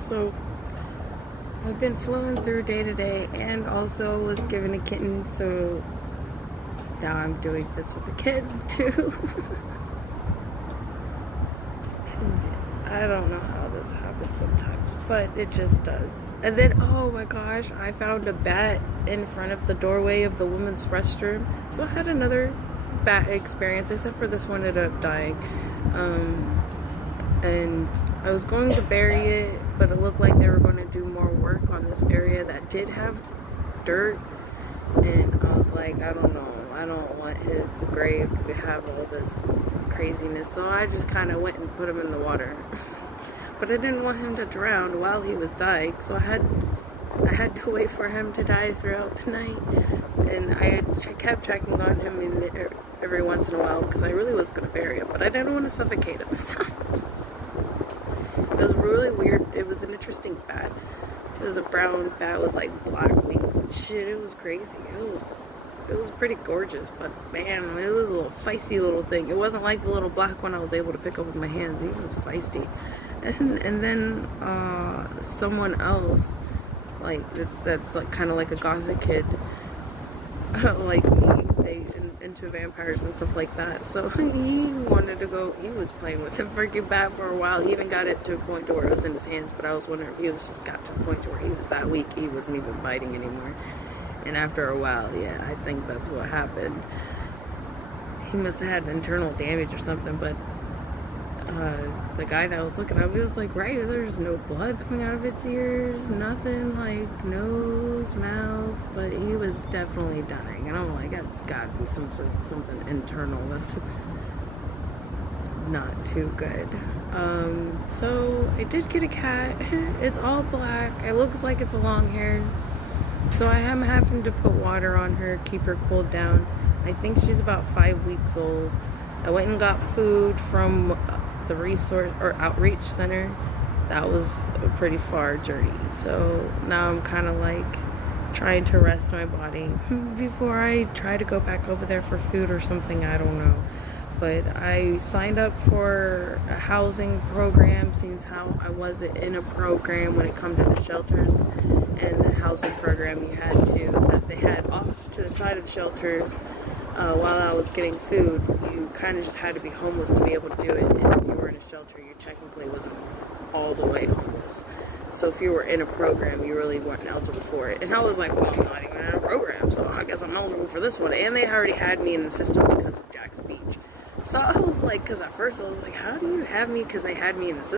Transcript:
So I've been flowing through day to day and also was given a kitten, so now I'm doing this with a kid too. I don't know how this happens sometimes, but it just does. And then, oh my gosh, I found a bat in front of the doorway of the women's restroom. So I had another bat experience, except for this one ended up dying. And I was going to bury it, but it looked like they were going to do more work on this area that did have dirt. And I was like, I don't know, I don't want his grave to have all this craziness. So I just kind of went and put him in the water. But I didn't want him to drown while he was dying, so I had to wait for him to die throughout the night. And I kept checking on him every once in a while because I really was going to bury him, but I didn't want to suffocate him. So it was really weird. It was an interesting bat. It was a brown bat with like black wings and shit. It was crazy. It was pretty gorgeous, but man, it was a little feisty little thing. It wasn't like the little black one I was able to pick up with my hands. He was feisty. And then someone else, like that's like kind of like a gothic kid, like me, they into vampires and stuff like that. So he wanted to go. He was playing with the freaking bat for a while. He even got it to a point to where it was in his hands. But I was wondering if he was just got to the point to where he was that weak, he wasn't even biting anymore. And after a while, yeah, I think that's what happened. He must have had internal damage or something. But the guy that was looking at it was like, right, there's no blood coming out of its ears, nothing, like nose, mouth, but he was definitely dying. And I'm like, that's gotta be something internal that's not too good. So I did get a cat. It's all black. It looks like it's a long haired. So I am having to put water on her, keep her cooled down. I think she's about 5 weeks old. I went and got food from the resource or outreach center. That was a pretty far journey. So now I'm kind of like trying to rest my body before I try to go back over there for food or something. I don't know. But I signed up for a housing program, since how I wasn't in a program when it comes to the shelters. And the housing program that they had off to the side of the shelters while I was getting food, you kind of just had to be homeless to be able to do it. And if you were in a shelter, you technically wasn't all the way homeless. So if you were in a program, you really weren't eligible for it. And I was like, well, I'm not even in a program, so I guess I'm eligible for this one. And they already had me in the system because of Jack's Beach. So I was like, because at first I was like, how do you have me? Because they had me in the system.